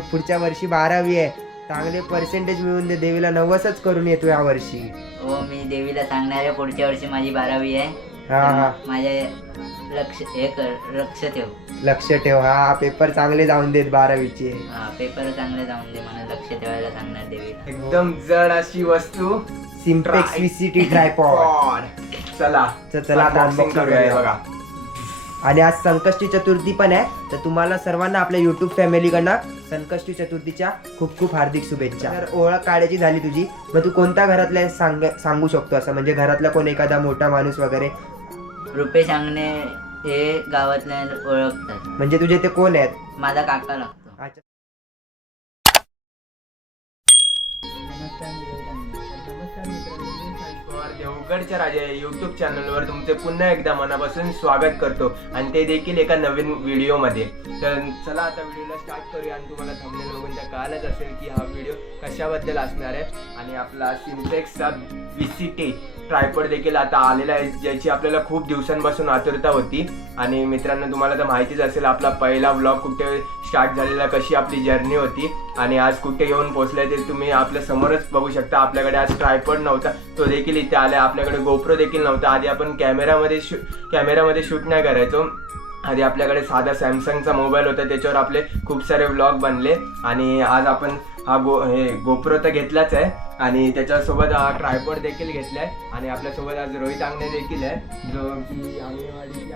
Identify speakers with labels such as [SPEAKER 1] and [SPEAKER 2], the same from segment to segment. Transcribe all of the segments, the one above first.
[SPEAKER 1] पुढच्या वर्षी 12वी आहे, चांगले पर्सेंटेज मिळून दे, देवीला नवसच करून येतो या वर्षी.
[SPEAKER 2] हो मी देवीला सांगणार आहे पुढच्या वर्षी माझी 12वी आहे.
[SPEAKER 1] हा
[SPEAKER 2] माझ्या लक्ष ठेव.
[SPEAKER 1] लक्ष ठेव. हा पेपर चांगले जाऊन देत 12वीचे.
[SPEAKER 2] हा पेपर चांगले जाऊन दे मला लक्ष ठेवायला सांगणार देवीला.
[SPEAKER 3] एकदम जड अशी वस्तू
[SPEAKER 1] सिम्पेक्स VCT ट्रायपॉड.
[SPEAKER 3] चला
[SPEAKER 1] आता
[SPEAKER 3] unboxing करूया बघा.
[SPEAKER 1] आणि आज संकष्टी चतुर्थी पण आहे, तर तुम्हाला सर्वांना आपल्या युट्यूब फॅमिलीकडनं संकष्टी चतुर्थीच्या खूप खूप हार्दिक शुभेच्छा. तर ओळख काढायची झाली तुझी, मग तू कोणत्या घरातल्या सांगू शकतो असं, म्हणजे घरातला कोण एखादा मोठा माणूस वगैरे?
[SPEAKER 2] रुपेश अंगणे हे गावातले ओळखतात.
[SPEAKER 1] म्हणजे तुझे ते कोण आहेत?
[SPEAKER 2] माझा काका लागतो.
[SPEAKER 1] अच्छा.
[SPEAKER 3] देवगडच्या राजा युट्यूब चॅनलवर तुमचे पुन्हा एकदा मनापासून स्वागत करतो, आणि ते देखील एका नवीन व्हिडिओमध्ये. तर चला आता व्हिडिओला स्टार्ट करूया. आणि तुम्हाला थंबनेल बघून त्या कळालंच असेल की हा व्हिडिओ कशाबद्दल असणार आहे. आणि आपला सिम्पेक्सचा VCT ट्रायपॉड देखील आता आलेला आहे, ज्याची आपल्याला खूप दिवसांपासून आतुरता होती. आणि मित्रांनो तुम्हाला तर माहितीच असेल आपला पहिला व्लॉग कुठे स्टार्ट झालेला, कशी आपली जर्नी होती, आणि आज कुठे येऊन पोहोचलाय ते तुम्ही आपल्या समोरच बघू शकता. आपल्याकडे आज ट्रायपॉड नव्हता, तो देखील इथे आला. आपल्याकडे गोप्रो देखील नव्हता. आधी आपण कॅमेरामध्ये शूट नाही करायचो. आधी आपल्याकडे साधा सॅमसंगचा मोबाईल होता, त्याच्यावर आपले खूप सारे व्लॉग बनले. आणि आज आपण हा गोप्रो तर घेतलाच आहे, आणि त्याच्यासोबत हा ट्रायपॉड देखील घेतलाय. आणि आपल्यासोबत आज रोहित अंगणे देखील आहे, जो की अंगणवाडी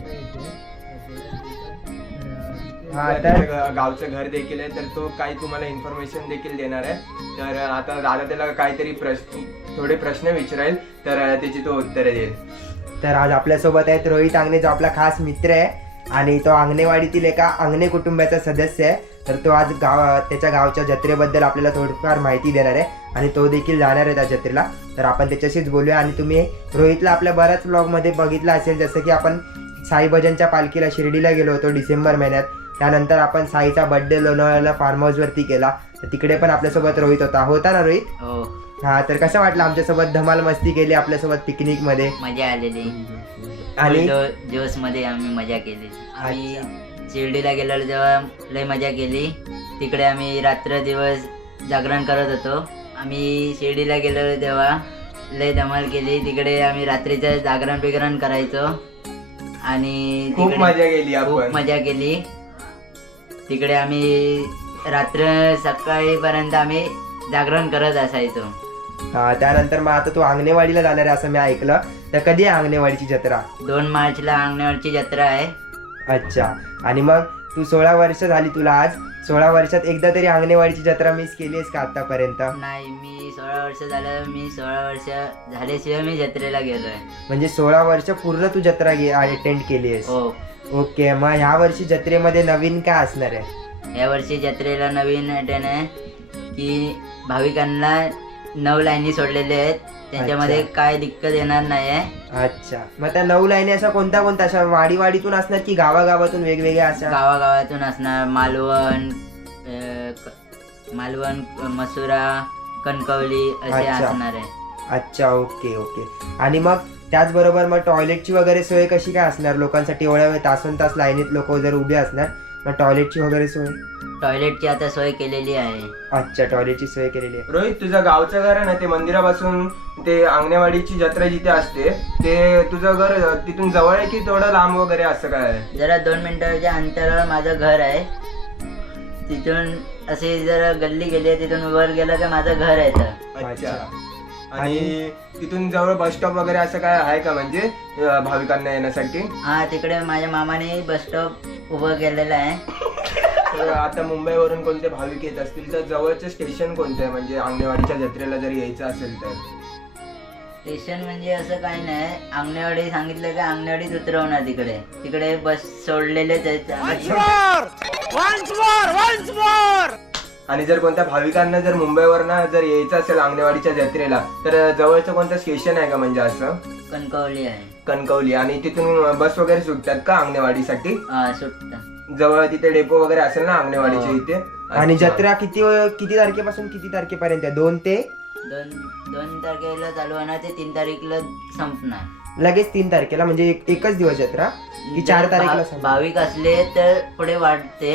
[SPEAKER 3] गावचं घर देखील आहे. तर तो काही तुम्हाला इन्फॉर्मेशन देखील देणार आहे. तर आता दादा त्याला काहीतरी थोडे प्रश्न विचारेल, तर त्याची तो उत्तरे देईल.
[SPEAKER 1] तर आज आपल्यासोबत आहेत रोहित अंगणे, जो आपला खास मित्र आहे, आणि तो अंगणेवाडीतील एका अंगणे कुटुंबाचा सदस्य आहे. तर तो आज त्याच्या गावच्या जत्रेबद्दल आपल्याला थोडीफार माहिती देणार आहे, आणि तो देखील जाणार आहे त्या जत्रेला. तर आपण त्याच्याशीच बोलूया. आणि तुम्ही रोहितला आपल्या बऱ्याच व्लॉगमध्ये बघितलं असेल, जसं की आपण साई भजनच्या पालखीला शिर्डीला गेलो होतो डिसेंबर महिन्यात. त्यानंतर आपण साईचा बर्थडे लोणावळ्याला फार्म हाऊसवरती केला, तर तिकडे पण आपल्यासोबत रोहित होता ना रोहित?
[SPEAKER 2] हो.
[SPEAKER 1] हा, तर कसं वाटलं आमच्यासोबत धमाल मस्ती केली आपल्यासोबत पिकनिक मध्ये?
[SPEAKER 2] मजा आलेली.
[SPEAKER 1] आणि
[SPEAKER 2] जोश मध्ये आम्ही मजा केली. आम्ही शिर्डीला गेलेलो तेव्हा लय मजा केली. तिकडे आम्ही रात्र दिवस जागरण करत होतो. आम्ही शिर्डीला गेलेलो तेव्हा लय धमाल केली. तिकडे आम्ही रात्रीचं जागरण बिगरण करायचो, आणि
[SPEAKER 3] खूप मजा केली.
[SPEAKER 2] खूप मजा केली. तिकडे आम्ही रात्र सकाळीपर्यंत आम्ही जागरण करत असायचो.
[SPEAKER 1] हा, त्यानंतर मग आता तू अंगणेवाडीला जाणार आहे असं मी ऐकलं, तर कधी आहे अंगणेवाडीची जत्रा?
[SPEAKER 2] 2 मार्चला अंगणवाडीची जत्रा आहे.
[SPEAKER 1] अच्छा. आणि मग तू 16 वर्ष झाली तुला आज. 16 वर्षात एकदा तरी अंगणेवाडीची जत्रा मिस केली आहेस का आतापर्यंत?
[SPEAKER 2] नाही, मी 16 वर्ष झालं. मी 16 वर्ष झाल्याशिवाय मी जत्रेला गेलोय.
[SPEAKER 1] म्हणजे 16 वर्ष पूर्ण तू जत्रा अटेंड केली आहेस?
[SPEAKER 2] हो.
[SPEAKER 1] ओके. मग ह्या वर्षी जत्रेमध्ये नवीन काय असणार आहे?
[SPEAKER 2] या वर्षी जत्रेला नवीन अटेन आहे की भाविकांना 9 लाईनी सोडलेल्या आहेत, त्यांच्यामध्ये काय दिक्कत येणार नाही आहे.
[SPEAKER 1] अच्छा. मग त्या 9 लाईनी अशा कोणत्या अशा वाडीवाडीतून असणार की गावागावातून वेगवेगळ्या अशा?
[SPEAKER 2] गावागावातून असणार. मालवण, मसुरा, कणकवली असे असणार आहे.
[SPEAKER 1] अच्छा. ओके. आणि मग त्याचबरोबर मग टॉयलेटची वगैरे सोय कशी काय असणार लोकांसाठी? एवढ्या वेळ तास लाईनीत लोक जर उभे असणार, मग टॉयलेटची वगैरे सोय?
[SPEAKER 2] टॉयलेटची आता सोय केलेली आहे.
[SPEAKER 1] अच्छा, टॉयलेटची सोय केलेली आहे.
[SPEAKER 3] रोहित, तुझं गावचं घर आहे ना, ते मंदिरापासून ते अंगणेवाडीची जत्रा जिथे असते, ते तुझं घर तिथून जवळ आहे की थोडं लांब वगैरे असं काय?
[SPEAKER 2] जरा 2 मिनिटाच्या अंतरावर माझं घर आहे. तिथून असे जरा गल्ली गेली आहे, तिथून वर गेलं का माझं घर आहे.
[SPEAKER 3] अच्छा. आणि तिथून जवळ बस स्टॉप वगैरे असं काय आहे का, म्हणजे भाविकांना येण्यासाठी?
[SPEAKER 2] हा, तिकडे माझ्या मामाने बस स्टॉप उभं केलेला आहे.
[SPEAKER 3] तर आता मुंबईवरून कोणते भाविक येत असतील तर जवळचं स्टेशन कोणतं आहे, म्हणजे अंगणेवाडीच्या जत्रेला जर यायचं असेल तर?
[SPEAKER 2] स्टेशन म्हणजे असं काही नाही. अंगणेवाडी सांगितलं का अंगणेवाडीत उतरवणार. तिकडे बस सोडलेलेच आहेत.
[SPEAKER 3] आणि जर कोणत्या भाविकांना जर मुंबईवरनं जर यायचं असेल अंगणेवाडीच्या जत्रेला, तर जवळचं कोणतं स्टेशन आहे का, म्हणजे असं?
[SPEAKER 2] कणकवली आहे.
[SPEAKER 3] कणकवली. आणि तिथून बस वगैरे सुटतात का अंगणेवाडीसाठी?
[SPEAKER 2] सुटतात.
[SPEAKER 3] जवळ तिथे डेपो वगैरे असेल ना अंगणेवाडीच्या इथे?
[SPEAKER 1] आणि जत्रा किती तारखेपासून किती तारखेपर्यंत आहे? 2
[SPEAKER 2] तारखेला चालू होणार ते 3 तारीखला संपणार.
[SPEAKER 1] लगेच 3 तारखेला, म्हणजे एकच दिवस जत्रा की 4 तारखेला?
[SPEAKER 2] भाविक असले तर पुढे वाढते.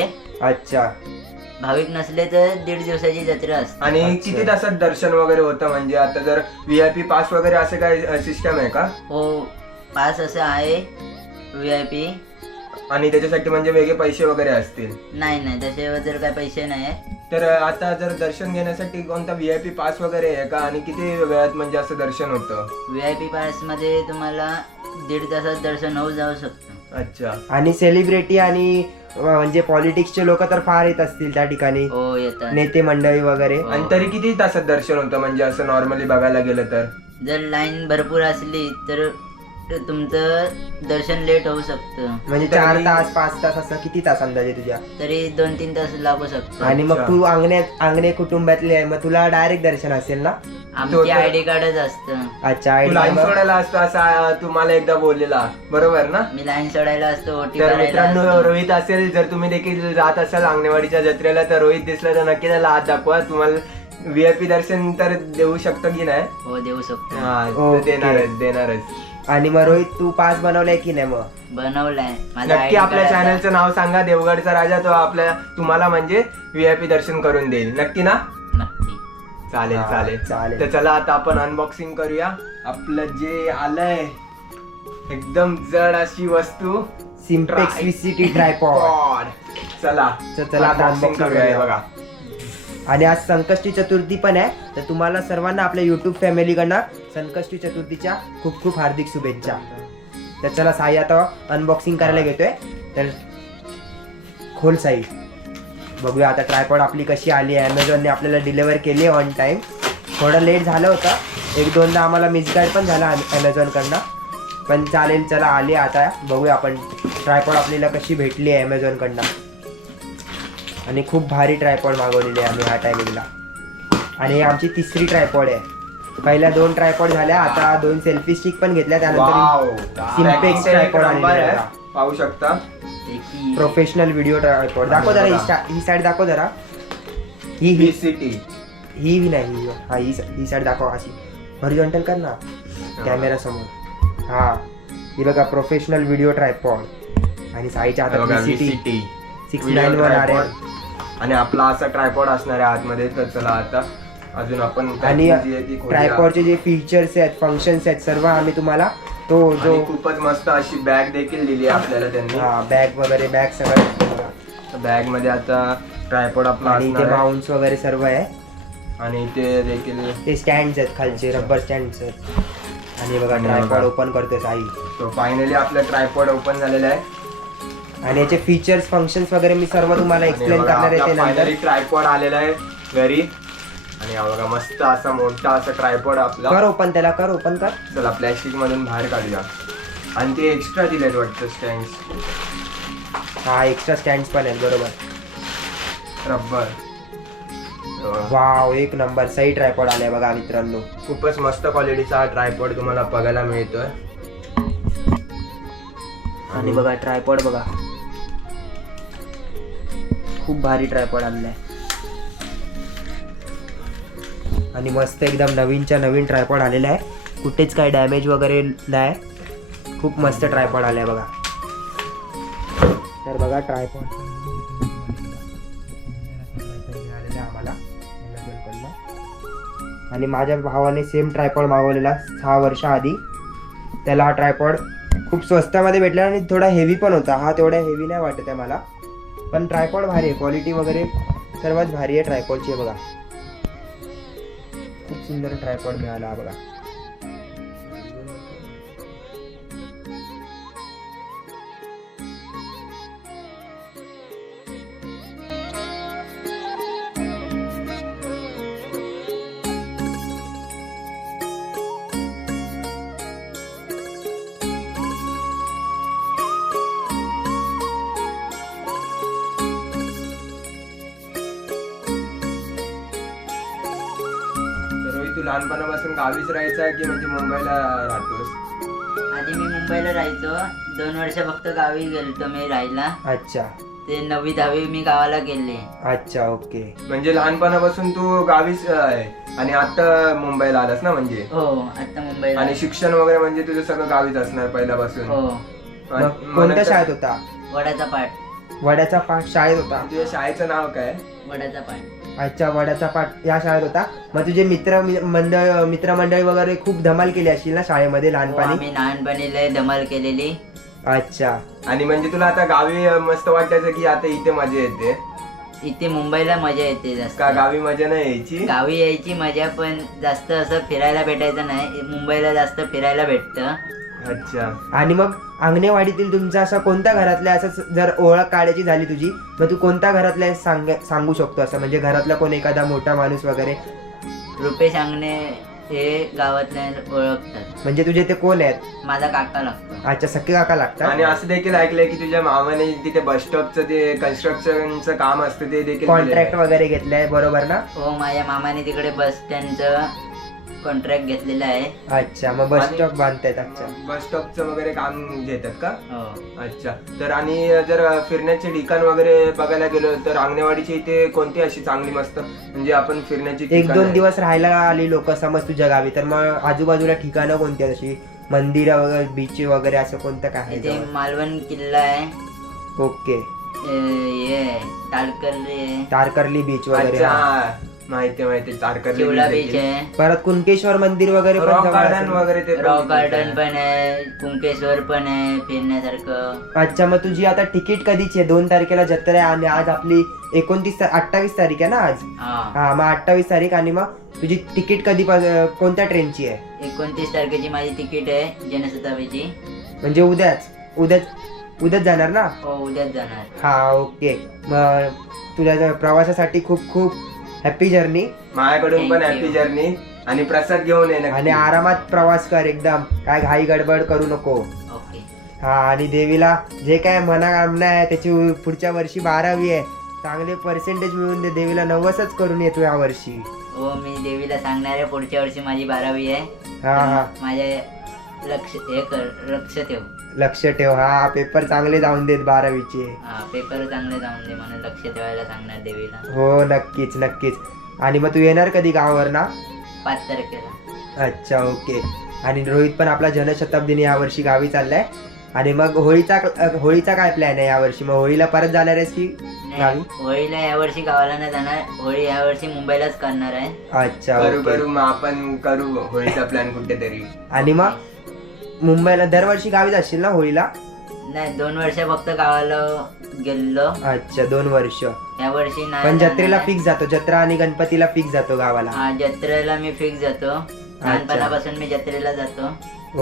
[SPEAKER 1] अच्छा.
[SPEAKER 2] भाविक नसले तर 1.5 दिवसाची जत्रा असते.
[SPEAKER 3] आणि
[SPEAKER 1] अच्छा.
[SPEAKER 3] किती तासात दर्शन वगैरे होतं? म्हणजे आता जर VIP पास वगैरे असं काय सिस्टम आहे का?
[SPEAKER 2] हो, पास असं आहे VIP.
[SPEAKER 3] आणि त्याच्यासाठी म्हणजे वेगळे पैसे वगैरे असतील?
[SPEAKER 2] नाही त्याच्यावर जर काय पैसे नाही आहेत.
[SPEAKER 3] तर आता जर दर्शन घेण्यासाठी कोणता VIP पास वगैरे आहे का? आणि किती वेळात म्हणजे असं दर्शन होतं?
[SPEAKER 2] VIP पास मध्ये तुम्हाला 1.5 तासात दर्शन होऊ जाऊ शकतं.
[SPEAKER 3] अच्छा.
[SPEAKER 1] आणि सेलिब्रिटी आणि म्हणजे पॉलिटिक्सचे लोक तर फार येत असतील त्या ठिकाणी,
[SPEAKER 2] हो, येतात.
[SPEAKER 1] नेते मंडळी वगैरे.
[SPEAKER 2] हो.
[SPEAKER 3] आणि तरी किती तासात दर्शन होतं म्हणजे असं नॉर्मली बघायला गेलं तर?
[SPEAKER 2] जर लाईन भरपूर असली तर तुमचं दर्शन लेट होऊ शकतं.
[SPEAKER 1] म्हणजे 4 तास 5 तास असं किती तास अंदाजे तुझ्या?
[SPEAKER 2] तरी 2-3 तास लागू शकतो.
[SPEAKER 1] आणि मग
[SPEAKER 3] अच्छा.
[SPEAKER 1] तू अंगणे कुटुंबातली आहे, मग तुला डायरेक्ट दर्शन असेल ना?
[SPEAKER 2] आमची ID कार्डच असतं.
[SPEAKER 1] अच्छा.
[SPEAKER 3] तू लाईन सोडायला असतो असं तू मला एकदा बोललेला, बरोबर ना?
[SPEAKER 2] मी लाईन सोडायला असतो, ओटी
[SPEAKER 3] तर
[SPEAKER 2] भरायला
[SPEAKER 3] मित्रांनो,
[SPEAKER 2] असतो.
[SPEAKER 3] रोहित असेल, जर तुम्ही देखील जात असाल अंगणवाडीच्या जत्रेला तर रोहित दिसला तर नक्की त्याला हात दाखवा. तुम्हाला VIP दर्शन तर देऊ शकतो की नाही?
[SPEAKER 2] हो, देऊ शकतो.
[SPEAKER 3] हा,
[SPEAKER 1] ओके.
[SPEAKER 3] देणारच.
[SPEAKER 1] आणि मग रोहित, तू पास बनवलाय की नाही? मग
[SPEAKER 2] बनवलाय माझा
[SPEAKER 3] नक्की
[SPEAKER 2] ID
[SPEAKER 3] आपल्या
[SPEAKER 2] कार्ड आता.
[SPEAKER 3] चॅनलचं नाव सांगा, देवगडचा राजा. तो तुम्हाला म्हणजे VIP दर्शन करून देईल. नक्की ना?
[SPEAKER 2] नक्की.
[SPEAKER 3] चालेल
[SPEAKER 1] हा,
[SPEAKER 3] चालेल
[SPEAKER 1] चालेल.
[SPEAKER 3] तर चला आता आपण अनबॉक्सिंग करूया. आपलं जे आलंय एकदम जड अशी वस्तू,
[SPEAKER 1] सिम्पेक्स VCT ट्रायपॉड.
[SPEAKER 3] चला
[SPEAKER 1] चला आता
[SPEAKER 3] unboxing
[SPEAKER 1] unboxing
[SPEAKER 3] करूया. हे
[SPEAKER 1] करूया.
[SPEAKER 3] बघा,
[SPEAKER 1] आणि आज संकष्टी चतुर्थी पण आहे, तर तुम्हाला सर्वांना आपल्या युट्यूब फॅमिलीकडनं संकष्टी चतुर्थीच्या खूप खूप हार्दिक शुभेच्छा. तर चला साई आता अनबॉक्सिंग करायला घेतोय. तर खोल साई, बघूया आता ट्रायपॉड आपली कशी आली आहे. ॲमेझॉनने आपल्याला डिलिव्हर केली आहे ऑन टाइम. थोडं लेट झालं होतं, 1-2दा आम्हाला मिसगाईड पण झाला ॲमेझॉनकडनं, पण चालेल. चला आली आता, बघूया आपण ट्रायपॉड आपल्याला कशी भेटली आहे ॲमेझॉनकडनं. आणि खूप भारी ट्रायपॉड मागवलेली आहे आम्ही ह्या टायमिंगला. आणि ही आमची 3री ट्रायपॉड आहे. पहिल्या 2 ट्रायपॉड झाल्या, आता 2 सेल्फी स्टिक पण घेतल्या. त्यानंतर
[SPEAKER 3] वाव,
[SPEAKER 1] Simplex
[SPEAKER 3] Packing एक
[SPEAKER 1] tripod
[SPEAKER 3] नंबर
[SPEAKER 1] आलेली
[SPEAKER 3] आहे.
[SPEAKER 1] आहे.
[SPEAKER 3] पाहू शकता.
[SPEAKER 2] त्याची
[SPEAKER 1] प्रोफेशनल व्हिडिओ ट्रायपॉड. दाखव जरा ही साईड दाखव जरा. ही
[SPEAKER 3] VCT.
[SPEAKER 1] ही नाही, हा ही साईड दाखव. अशी हॉरिझॉन्टल कर ना कॅमेरा समोर. हा, ही बघा प्रोफेशनल व्हिडिओ ट्रायपॉड. आणि साईडच्या
[SPEAKER 3] हे बघा,
[SPEAKER 1] हातात VCT
[SPEAKER 3] VCT.
[SPEAKER 1] 691
[SPEAKER 3] Video
[SPEAKER 1] RM.
[SPEAKER 3] tripod. आणि आपला असा ट्रायपॉड असणार आहे आतमध्ये. तर चला आता अजून आपण
[SPEAKER 1] आणि
[SPEAKER 3] packing जी आहे ती खोलूया.
[SPEAKER 1] ट्रायपॉडचे जे फीचर्स आहेत, फंक्शन्स आहेत, सर्व आम्ही तुम्हाला तो जो
[SPEAKER 3] आणि खूपच मस्त अशी बॅग देखील दिली आहे आपल्याला त्यांनी.
[SPEAKER 1] हा बॅग वगैरे, बॅग सगळं.
[SPEAKER 3] बॅग मध्ये आता ट्रायपॉड आपला
[SPEAKER 1] आणि
[SPEAKER 3] असणार
[SPEAKER 1] इथे
[SPEAKER 3] आहे.
[SPEAKER 1] माउंट्स वगैरे सर्व आहे.
[SPEAKER 3] आणि ते देखील
[SPEAKER 1] ते स्टँड्स आहेत खालचे, रबर स्टँड्स आहेत. आणि बघा
[SPEAKER 3] आणि
[SPEAKER 1] ट्रायपॉड
[SPEAKER 3] बघा.
[SPEAKER 1] ओपन करतोय साई.
[SPEAKER 3] तो फायनली आपला ट्रायपॉड ओपन झालेला आहे.
[SPEAKER 1] आणि याचे फीचर्स, फंक्शन्स वगैरे मी सर्व तुम्हाला एक्सप्लेन करणार आहे ते नंतर.
[SPEAKER 3] फायनली ट्रायपॉड आलेला आहे घरी. आणि हा बघा मस्त असा मोठा असा ट्रायपॉड आपला.
[SPEAKER 1] कर ओपन, त्याला कर ओपन कर.
[SPEAKER 3] चला प्लॅस्टिक मधून बाहेर काढूया. आणि ते एक्स्ट्रा दिलेत वाटतं स्टँड,
[SPEAKER 1] हा एक्स्ट्रा स्टँड्स पण आहेत, बरोबर.
[SPEAKER 3] रबर.
[SPEAKER 1] वाव, एक नंबर. सही ट्रायपॉड आलाय बघा मित्रांनो.
[SPEAKER 3] खूपच मस्त क्वालिटीचा हा ट्रायपॉड तुम्हाला बघायला मिळतोय.
[SPEAKER 1] आणि बघा ट्रायपॉड बघा, खूप भारी ट्रायपॉड आणलाय. आणि मस्त एकदम नवीनच्या नवीन ट्रायपॉड आलेला आहे. कुठेच काय डॅमेज वगैरे नाही. खूप मस्त ट्रायपॉड आलाय बघा. तर बघा ट्रायपॉड मिळालेला आम्हाला Amazon. आणि माझ्या भावाने सेम ट्रायपॉड मागवलेला 6 वर्ष आधी. त्याला हा ट्रायपॉड खूप स्वस्तामध्ये भेटला आणि थोडा हेवी पण होता. हा तेवढा हेवी नाही वाटत आहे मला, पण ट्रायपॉड भारी आहे. क्वालिटी वगैरे सर्वात भारी आहे ट्रायपॉडची. बघा खूप सुंदर ट्रायपॉड मिळाला हा बघा.
[SPEAKER 3] तू लहानपणापासून गावीच राहायचा की म्हणजे मुंबईला राहतोस?
[SPEAKER 2] आधी मी मुंबईला राहायचो, 2 वर्ष फक्त गावी गेलतो मी राहायला.
[SPEAKER 1] अच्छा
[SPEAKER 2] ते 9वी 10वी मी गावाला गेले.
[SPEAKER 1] अच्छा, ओके.
[SPEAKER 3] म्हणजे लहानपणापासून तू गावीच आहे आणि आता मुंबईला आलास ना? म्हणजे
[SPEAKER 2] हो, आता मुंबईला.
[SPEAKER 3] आणि शिक्षण वगैरे म्हणजे तुझं सगळं गावीच असणार पहिल्यापासून?
[SPEAKER 2] हो,
[SPEAKER 1] मग कोणत्या शाळेत होता?
[SPEAKER 2] वडाचा पाठ.
[SPEAKER 1] वड्याचा पाठ शाळेत होता.
[SPEAKER 3] तुझ्या शाळेचं नाव काय?
[SPEAKER 2] वडाचा पाठ.
[SPEAKER 1] अच्छा, वड्याचा पाठ या शाळेत होता. मग तुझे मित्रमंडळी वगैरे खूप धमाल केली असेल ना शाळेमध्ये
[SPEAKER 2] हो,
[SPEAKER 1] लहानपणी?
[SPEAKER 2] आम्ही लहानपणी लय धमाल केलेली.
[SPEAKER 1] अच्छा.
[SPEAKER 3] आणि म्हणजे तुला आता गावी मस्त वाटायचं की आता इथे मजा येते
[SPEAKER 2] इथे मुंबईला मजा येते जास्त.
[SPEAKER 3] का गावी मजा नाही यायची?
[SPEAKER 2] गावी यायची मजा, पण जास्त असं फिरायला भेटायचं नाही. मुंबईला जास्त फिरायला भेटतं.
[SPEAKER 3] अच्छा.
[SPEAKER 1] आणि मग अंगणेवाडीतील तुमचा असा कोणत्या घरातल्या असं जर ओळख काढायची झाली तुझी, मग तू कोणत्या घरातल्या सांगू शकतो असं, म्हणजे घरातला कोण एखादा मोठा माणूस वगैरे?
[SPEAKER 2] रुपेश अंगणे हे गावातले ओळखतात.
[SPEAKER 1] म्हणजे तुझे ते कोण आहेत?
[SPEAKER 2] माझा काका लागतो.
[SPEAKER 1] अच्छा, सख्खे काका लागतात.
[SPEAKER 3] आणि असं देखील ऐकलंय की तुझ्या मामाने तिथे बस स्टॉपचं ते कन्स्ट्रक्शनचं काम असतं ते देखील
[SPEAKER 1] कॉन्ट्रॅक्ट वगैरे घेतलंय, बरोबर ना?
[SPEAKER 2] हो, माझ्या मामाने तिकडे बस स्टँडचं कॉन्ट्रॅक्ट घेतलेलं आहे.
[SPEAKER 1] अच्छा, मग बस स्टॉप बांधतायत. अच्छा,
[SPEAKER 3] बस स्टॉपचं वगैरे काम घेतात का?
[SPEAKER 2] हो.
[SPEAKER 3] अच्छा. तर आणि जर फिरण्याचे ठिकाण वगैरे बघायला गेलो तर अंगणेवाडीची इथे कोणती अशी चांगली मस्त म्हणजे आपण फिरण्याची
[SPEAKER 1] 1-2 दिवस राहायला आली लोक समज तुझ्या गावी, तर मग आजूबाजूला ठिकाणं कोणती अशी मंदिरं वगैरे, बीच वगैरे असं कोणतं काय आहे
[SPEAKER 2] इथे
[SPEAKER 1] जवळ?
[SPEAKER 2] मालवण किल्ला आहे.
[SPEAKER 1] ओके.
[SPEAKER 2] हे तारकर्ली आहे.
[SPEAKER 1] तारकर्ली बीच वगैरे.
[SPEAKER 3] अच्छा,
[SPEAKER 1] हा.
[SPEAKER 3] माहिती तारकर्ली
[SPEAKER 2] चिवला
[SPEAKER 3] beach
[SPEAKER 2] बीच
[SPEAKER 3] देखील.
[SPEAKER 2] आहे.
[SPEAKER 1] परत कुणकेश्वर मंदिर वगैरे पण
[SPEAKER 3] रॉक
[SPEAKER 1] जवळ
[SPEAKER 3] गार्डन
[SPEAKER 1] असेल.
[SPEAKER 3] वगैरे ते पण
[SPEAKER 2] रॉक
[SPEAKER 3] तिथेच
[SPEAKER 2] गार्डन
[SPEAKER 3] आहे.
[SPEAKER 2] पण आहे. कुंकेश्वर पण आहे फिरण्यासारखं.
[SPEAKER 1] अच्छा, मग तुझी आता तिकीट कधीची आहे? 2 तारखेला जत्रा आहे आणि आज आपली 28 तारीख आहे ना आज?
[SPEAKER 2] हा,
[SPEAKER 1] हा, मग 28 तारीख. आणि मग तुझी तिकीट कधी कोणत्या ट्रेनची आहे?
[SPEAKER 2] 29 तारखेची माझी तिकीट आहे जनशताब्दीची.
[SPEAKER 1] म्हणजे उद्याच जाणार ना?
[SPEAKER 2] हो, उद्याच जाणार.
[SPEAKER 1] हा, ओके. मग तुझ्या प्रवासासाठी खूप खूप हॅपी जर्नी.
[SPEAKER 3] माझ्याकडून पण
[SPEAKER 2] Thank you.
[SPEAKER 3] Happy journey. आणि प्रसाद घेऊन ये नक्की.
[SPEAKER 1] आणि आरामात प्रवास कर, एकदम काय घाई गडबड करू नको.
[SPEAKER 2] ओके.
[SPEAKER 1] हा, आणि देवीला जे काय मनाकामना आहे त्याची पुढच्या वर्षी 12वी आहे, चांगले पर्सेंटेज मिळून दे. देवीला 90च करून येतो या वर्षी.
[SPEAKER 2] हो, मी देवीला सांगणार आहे पुढच्या वर्षी माझी 12वी आहे.
[SPEAKER 1] हा,
[SPEAKER 2] माझ्या लक्ष ठेव.
[SPEAKER 1] लक्ष ठेव. हा, पेपर चांगले जाऊन देत 12वीचे.
[SPEAKER 2] हा, पेपर चांगले जाऊन दे म्हणून लक्ष ठेवायला सांगणार देवीला.
[SPEAKER 1] हो, नक्कीच. आणि मग तू येणार कधी गावावर ना?
[SPEAKER 2] 5 तारखेला.
[SPEAKER 1] अच्छा, ओके. आणि रोहित पण आपला जनशताब्दीने यावर्षी गावी चाललाय. आणि मग होळीचा काय प्लॅन आहे यावर्षी? मग होळीला परत जाणार आहेस की गावी?
[SPEAKER 2] होळीला यावर्षी गावाला नाही जाणार. होळी यावर्षी मुंबईलाच करणार आहे.
[SPEAKER 1] अच्छा, ओके.
[SPEAKER 3] करू मग आपण करू होळीचा प्लॅन कुठेतरी.
[SPEAKER 1] आणि मग मुंबईला दरवर्षी गावी जाशील ना होळीला?
[SPEAKER 2] नाही, 2 वर्ष फक्त गावाला गेलो.
[SPEAKER 1] अच्छा, 2 वर्ष.
[SPEAKER 2] यावर्षी नाही
[SPEAKER 1] पण
[SPEAKER 2] जाणार
[SPEAKER 1] जत्रेला
[SPEAKER 2] आहे.
[SPEAKER 1] फिक्स जातो, जत्रा आणि गणपतीला फिक्स जातो गावाला.
[SPEAKER 2] हा, जत्रेला मी फिक्स जातो. लहानपणापासून मी जत्रेला जातो.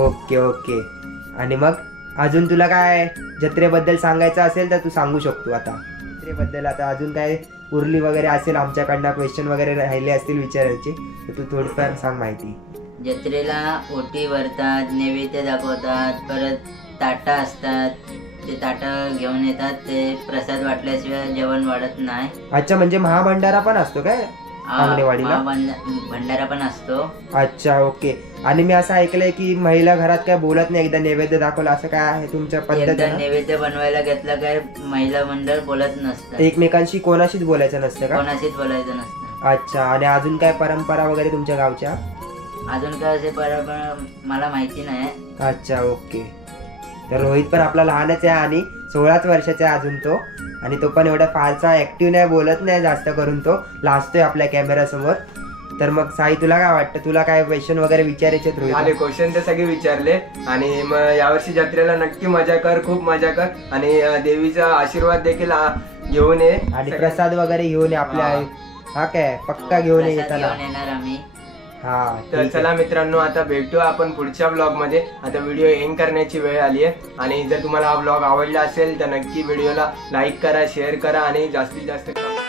[SPEAKER 1] ओके. आणि मग अजून तुला काय जत्रेबद्दल सांगायचं असेल तर तू सांगू शकतो आता. जत्रेबद्दल आता अजून काय उरली वगैरे असेल आमच्याकडनं क्वेश्चन वगैरे राहिले असतील विचारायचे, तर तू थोडीफार सांग माहिती.
[SPEAKER 2] जत्रेला ओटी भरतात, नैवेद्य दाखवतात, परत ताटा असतात. ते ताटं घेऊन येतात. ते प्रसाद वाटल्याशिवाय जेवण वाढत नाही.
[SPEAKER 1] अच्छा, म्हणजे महाभंडारा पण असतो काय अंगणेवाडीला?
[SPEAKER 2] भंडारा पण असतो.
[SPEAKER 1] अच्छा, ओके. आणि मी असं ऐकलंय की महिला घरात काय बोलत नाही एकदा नैवेद्य दाखवला, असं काय आहे तुमच्या
[SPEAKER 2] एकदा
[SPEAKER 1] पद्धतीने?
[SPEAKER 2] नैवेद्य बनवायला घेतलं काय महिला मंडळ बोलत नसतं.
[SPEAKER 1] एकमेकांशी कोणाशीच बोलायचं नसतं का?
[SPEAKER 2] कोणाशीच बोलायचं नसतं.
[SPEAKER 1] अच्छा. आणि अजून काय परंपरा वगैरे तुमच्या गावच्या?
[SPEAKER 2] अजून काय असे परंपरा मला माहिती नाही.
[SPEAKER 1] अच्छा, ओके. तर रोहित पण आपला लहानच आहे आणि 16च वर्षाचा आहे अजून तो. आणि तो पण एवढा फारसा ऍक्टिव्ह नाही, बोलत नाही जास्त करून, तो लाजतोय आपल्या कॅमेरा समोर. तर मग साई, तुला काय वाटतं? तुला काय क्वेश्चन वगैरे विचारायचे रोहित?
[SPEAKER 3] झाले क्वेश्चन तर सगळे विचारले. आणि मग यावर्षी जत्रेला नक्की मजा कर, खूप मजा कर. आणि देवीचा आशीर्वाद देखील घेऊन ये.
[SPEAKER 1] आणि प्रसाद वगैरे घेऊन ये आपल्या. हा काय पक्का घेऊन ये
[SPEAKER 2] प्रसाद
[SPEAKER 1] येताना.
[SPEAKER 2] घेऊन येणार आम्ही.
[SPEAKER 1] हा,
[SPEAKER 3] तर
[SPEAKER 1] ठीक
[SPEAKER 3] चला
[SPEAKER 1] आहे.
[SPEAKER 3] मित्रांनो, आता भेटू आपण पुढच्या ब्लॉग मध्ये. आता व्हिडिओ एंड करण्याची वेळ आली आहे. आणि जर तुम्हाला हा ब्लॉग आवडला असेल तर नक्की व्हिडिओला लाईक करा, शेअर करा आणि जास्तीत जास्त